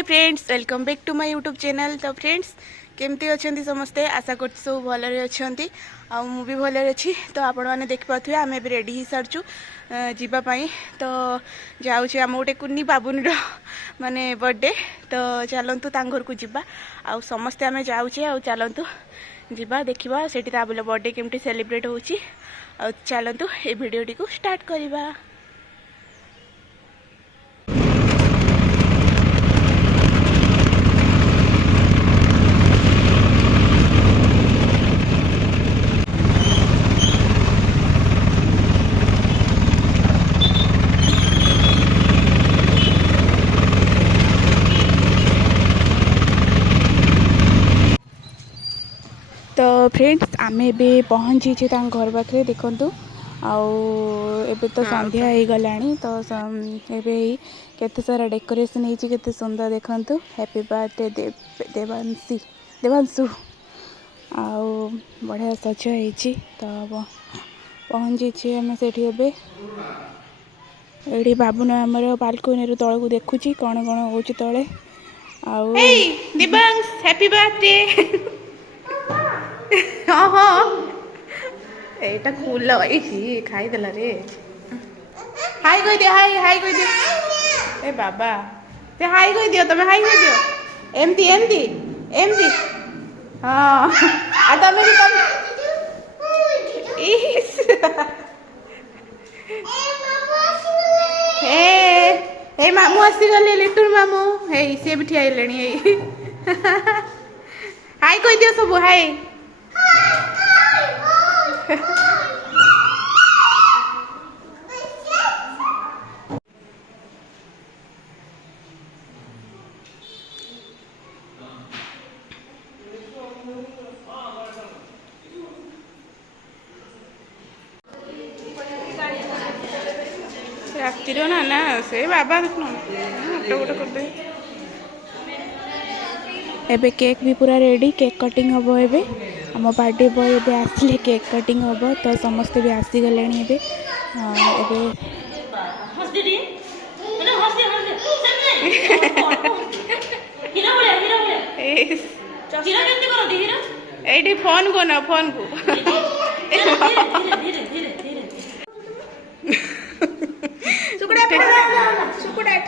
Hi friends, welcome back to my YouTube channel. तो friends केमती अच्छा समस्ते, आशा कर सब भलरे अच्छा मु भी भलरे अच्छी। तो आपण मैंने देखिपे आम ए रेडी हो सारचु जीवाई। तो जाऊँ आम गोटे कुनी बाबुनी माने बर्थडे। तो चलतु घर को जीवा आउ समस्ते आम जाऊे आ चलतु जीवा देखा से बर्थडे केमती सेलिब्रेट होची। चलतु ए वीडियोटी को स्टार्ट करवा। तो फ्रेंड्स आम ए पहुँची घर पाखे देखु आबे तो संध्या हो गला। तो केते सारा डेकोरेशन होते सुंदर देखु। हैप्पी बर्थडे देवांशु आउ बढ़िया सज हो। तो पहुँची आम से ये बाबुन आमर बालकोनी तौक को देखुची कौन कौन हो तले आउ दिबांश हैप्पी बर्थडे। हाँ हाँ एटा खुल खाईदेला रे। हाई कह दियो, हाई हाई कह दियो। ए बाबा ते हाई कह दियो, तुम हाई कह दियो। एमती एमती एमती हाँ आ तमे भी तुम इस हे मामू आसी गले लिटू मामू हे सी भी ठिया हे। हाई कह दियो सब हाई। रातिर ना ना से बाबा देखना गोटे गोटे करदे। एबे केक भी पूरा रेडी, केक कटिंग हम एबे आम बर्थडे बॉय एबे आसले केक कटिंग हम। तो समस्ते भी आसी गले एबे एबे फोन को ना फोन को सुकुड़ा ठीक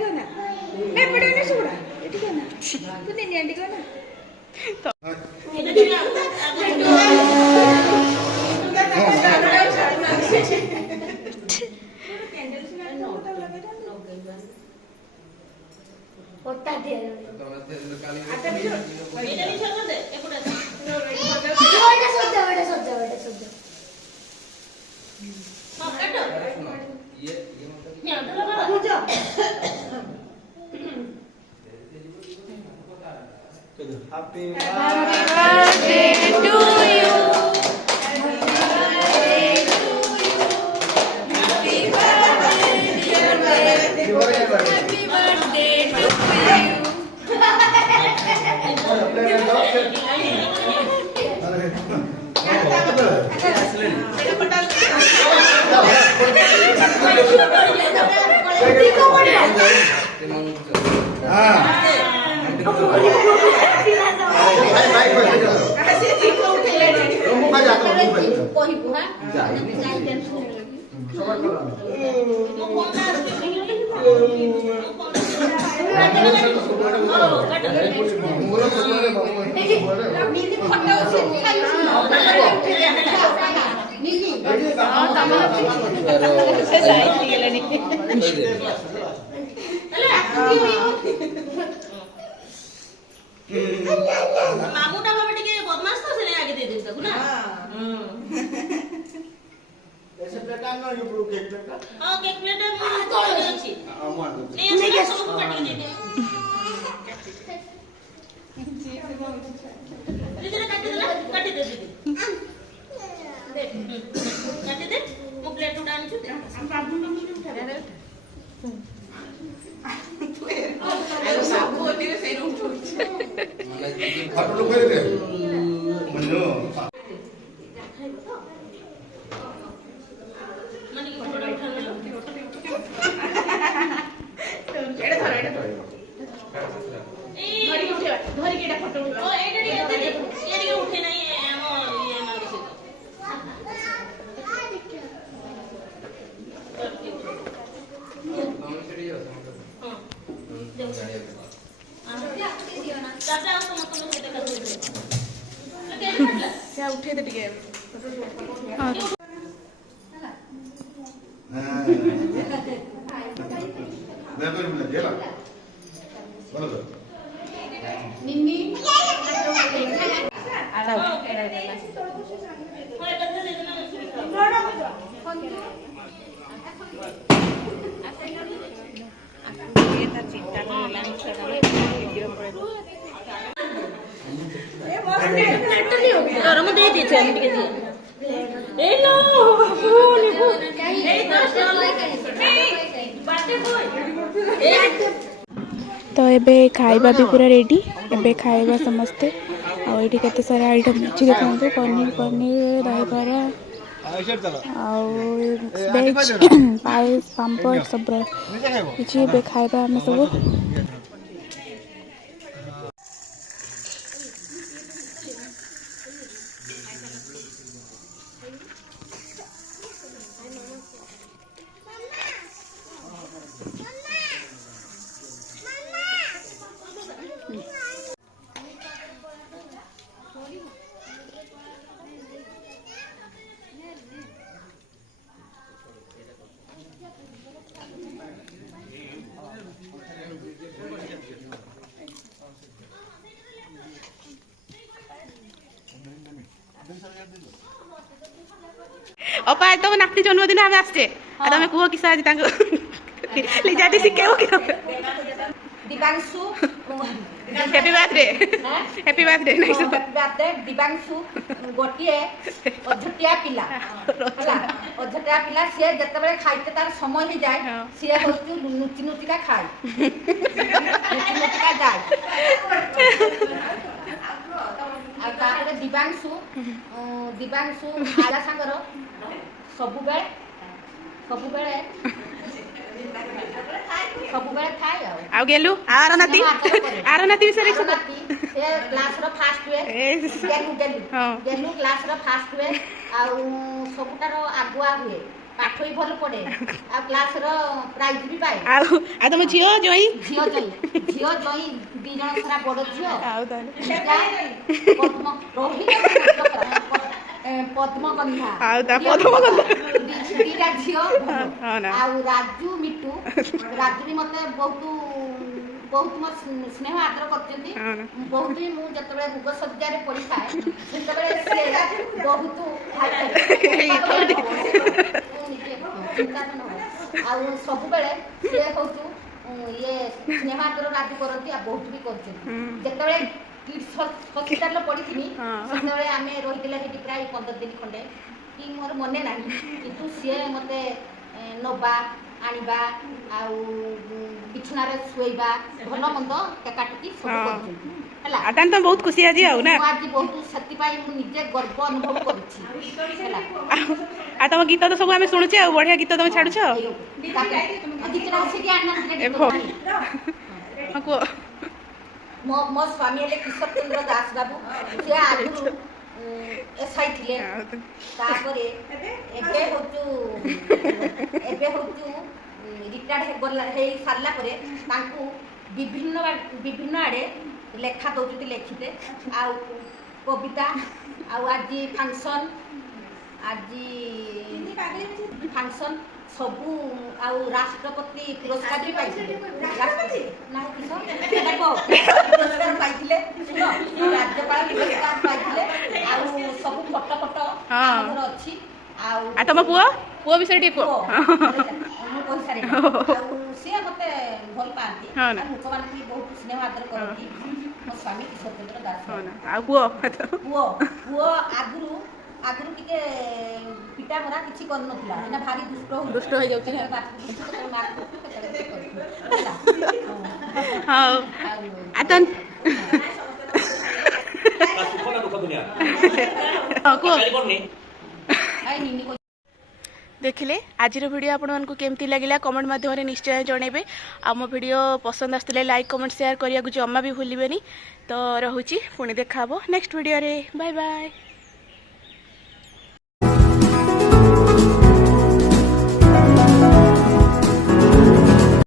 है ना नहीं पड़े ना सुकुड़ा ठीक है ना तू नहीं ठीक है ना। Happy birthday to you. Happy birthday to you. Happy birthday मामूटा बाबा टिके बदमाश तो से आगे दे देता ना। ऐसे प्लेट आनो ये ब्लू केक प्लेट। हां केक प्लेट में तो अच्छी नहीं है सब काट के दे दे काट दे काट दे मो प्लेट उठा आनी छु हम बाबू ने उठा दे अरे बाबू ने से रूम छोड़ फोटो लो करे दे मन्नो मनी की फोटो उठा लो एड़ा थोड़ा ଏଇଟା ଉଠେଇ ଦେ ଟିକେ गरम दे दीजिए हम टिके दिए ए लो तो एबे खाइबा भी पूरा रेडी एबे खाइबा समस्ते आउठी केते सारा आइटम अछि देखंतु पनीर पनीर दही बड़ा वेज पायस पापड़ सब किछि एबे खाइबा हम सब अपा एकदम नापी जन्मदिन आम आसचे तुम कह किस आज लिजाटी शिखेब कि दिबांशु हैप्पी बर्थडे हैप्पी बर्थडे नहीं सब हैप्पी बर्थडे दिबांशु गोटिए अझटिया पिला हला अझटिया पिला से जते बेले खाइते तार समय ही जाए से होतु नुची नुचिका खाय नुची नुचिका जाय आ तारे दिबांशु दिबांशु आला सांगर सबु बेले थाय आउ गेलु आर नाती विषय से क्लास रो फास्ट हुए गेलु क्लास रो फास्ट हुए आ सबुटार आगुआ हुए पाठ भी भल पड़े आ क्लास रो प्राइज भी पाए आ तुम झियो जोई झियो जोई दी जण सारा बड़ झियो आउ ताले पद्म रोहित पद्मगंधा आउ ता पद्मगंधा दीटा झियो आ राजू मिट्टू राजू भी मते बहुत मो स्नेह आदर करते बहुत ही मुझे जो रोग सज्जा पड़ी थाए से बहुत सब बेले सी हूँ ये स्नेह आदर राजू करती बहुत भी करते किड्स हस्पिटाल पड़ी से आम रही प्राय 15 दिन खंडे कि मोर मने ना कि सी मत नवा आनिबा आउ बिछना रे सोइबा भलो मंद काटकी सब हला आटान तो बहुत खुशी आज आउ ना आज बहुत सती पाई मु निजे गर्व अनुभव करछि हला आ तुम गीत तो सब हमें सुनुचे आ बढ़िया गीत तुम छाडुछ गीत ना से कि आना को मो स्वामी ले किशोर चंद्र दास बाबू से आगु एसआई थिले तापरे एबे होचु रिटायर्ड हे गला हे सारला परे तांकू विभिन्न आड़े लेखा दौचुती लेखिते आ कविता आ आज फंक्शन सबू आउ राष्ट्रपति पुरस्कार भी पाइथिले राष्ट्रपति नाही किस देखो पुरस्कार पाइथिले सुनो राज्यपाल पुरस्कार पाइथिले आउ सब फोटो हमर अछि आ तुम पुओ विषय टी को मु कहि सारे आउ से मते भल पाती लोक मान भी बहुत स्नेह आदर करती मो स्वामी किशोर चंद्र दास आ पुओ आगुरु टिके पिटा मरा किछि कर नथिला एना भारी दुष्ट हो जाउछि हां आतन देखिले आज वीडियो आपण को केमती लगिला कमेंट माध्यम निश्चय जनइबे आम वीडियो पसंद आसले लाइक कमेंट शेयर करिया जमा भी भूलिबेनी तो रहुची पुणी देखा नेक्स्ट वीडियो रे बाय बाय।